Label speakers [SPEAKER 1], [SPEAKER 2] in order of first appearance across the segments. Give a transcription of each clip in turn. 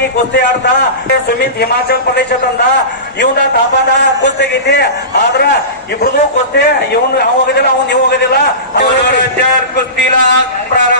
[SPEAKER 1] ಆಗಿ ಕುಸ್ತಿ ಆಡ್ತಾ ಸುಮಿತ್ ಹಿಮಾಚಲ್ ಪ್ರದೇಶದಿಂದ ಇವನ ತಾಪನ ಕುಸ್ತಿ ಆಗೈತಿ ಆದ್ರ ಇಬ್ರದು ಕುಸ್ತಿ, ಇವನು ಅವ್ ಹೋಗೋದಿಲ್ಲ, ಅವ್ನು ನೀವು ಹೋಗೋದಿಲ್ಲ.
[SPEAKER 2] ಕುಸ್ತಿಲ
[SPEAKER 1] ಪ್ರಾರಂಭ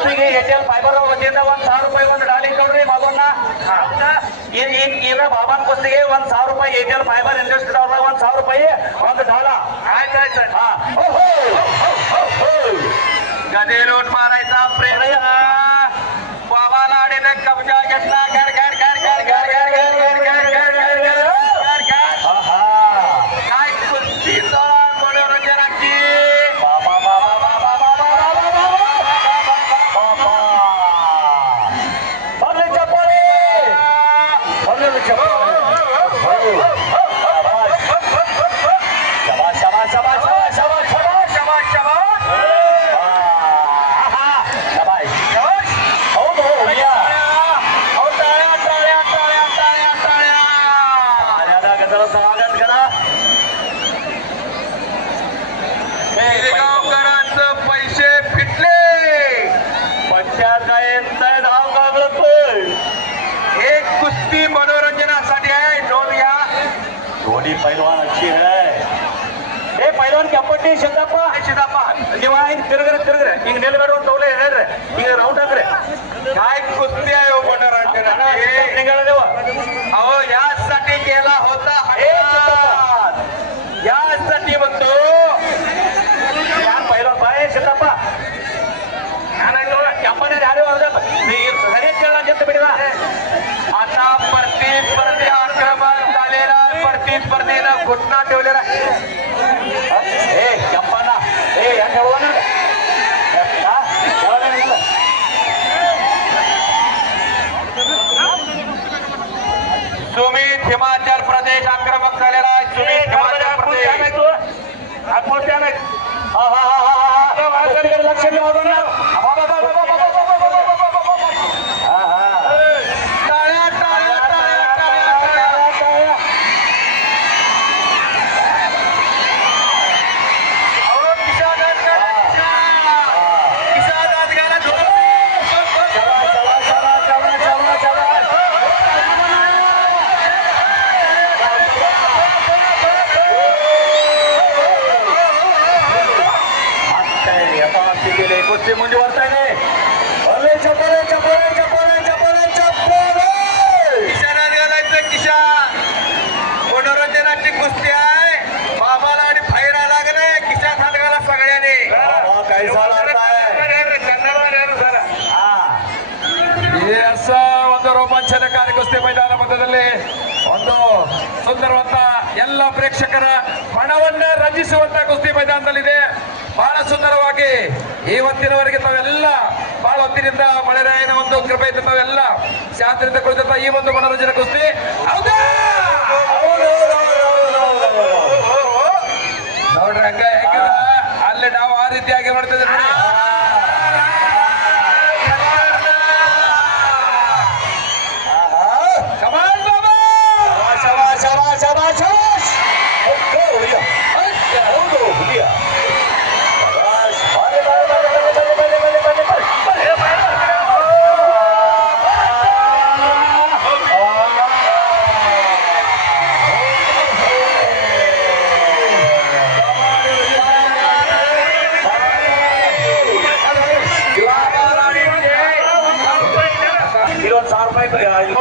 [SPEAKER 1] ಕುಸ್ತಿಗೆ ಏರ್ಟೆಲ್ ಫೈಬರ್ ವತಿಯಿಂದ ಒಂದ್ ಸಾವಿರ ರೂಪಾಯಿ ಒಂದು ಡಾಲಿಂಗ್ ಕೊಡ್ರಿ ಈ- ಈಗ ಬಾಬಾನ್ ಕುಸ್ತಿಗೆ ಒಂದ್ ಸಾವಿರ ರೂಪಾಯಿ ಎಲ್ ಫೈಬರ್ ಇಂಡಸ್ಟ್ರಿ ಒಂದ್ ಸಾವಿರ ರೂಪಾಯಿ ಒಂದು ಡಾಲ धोनी पैलवान अच्छी है ಏ ಪೈಲ್ವಾನ್ ಕೆಪ್ಪಟ್ಟಿ ಸಿದ್ದಪ್ಪ
[SPEAKER 2] ಸಿದ್ದಪ್ಪ
[SPEAKER 1] ನೀವ ಹಿಂಗ್ ತಿರುಗ್ರೆ ತಿರುಗ್ರೆ ಹಿಂಗ್ ನಿಲ್ಬೇಡ ಅಂತ ತಗೊಳ್ಳಿ ಹೇಳ್ರಿ ಈಗ ರೌಂಡ್ ಹಾಕ್ರಿ
[SPEAKER 2] झालेला प्रतिस्पर्धीनं घुटना ठेवलेला हे? चंपाना हे या ठेवला
[SPEAKER 1] ना. कुस्ती मुंडी वरताने अले चपले चपले चपले चपले
[SPEAKER 2] चपले किशानाने घालायचं किशान मनोरंजनाची कुस्ती आहे. बाबाला आणि फायरा लागले किशान हलगाला सगळ्याने. झाला ಒಂದು ರೋಮಾಂಚನಕಾರಿ ಕುಸ್ತಿ ಮೈದಾನ ಒಂದು ಸುಂದರವಂತ ಎಲ್ಲ ಪ್ರೇಕ್ಷಕರ ಮನವನ್ನ ರಂಜಿಸುವಂತ ಕುಸ್ತಿ ಮೈದಾನದಲ್ಲಿದೆ. ಬಹಳ ಸುಂದರವಾಗಿ ಈ ಇವತ್ತಿನವರೆಗೆ ತಾವೆಲ್ಲ ಬಹಳ ಹೊತ್ತಿನಿಂದ ಮಳೆರಾಯನ ಒಂದು ಕೃಪೆಯಿಂದ ತಾವೆಲ್ಲ ಶಾಂತಿಯಿಂದ ಕುಳಿತಂತ ಈ ಒಂದು ಮನೋರಂಜನೆ ಕುಸ್ತಿ. ನೋಡ್ರಿ ಹಂಗ, ಹೆಂಗ ಅಲ್ಲಿ ನಾವು ಆ ರೀತಿಯಾಗಿ ನೋಡ್ತಿದ್ವಿ trời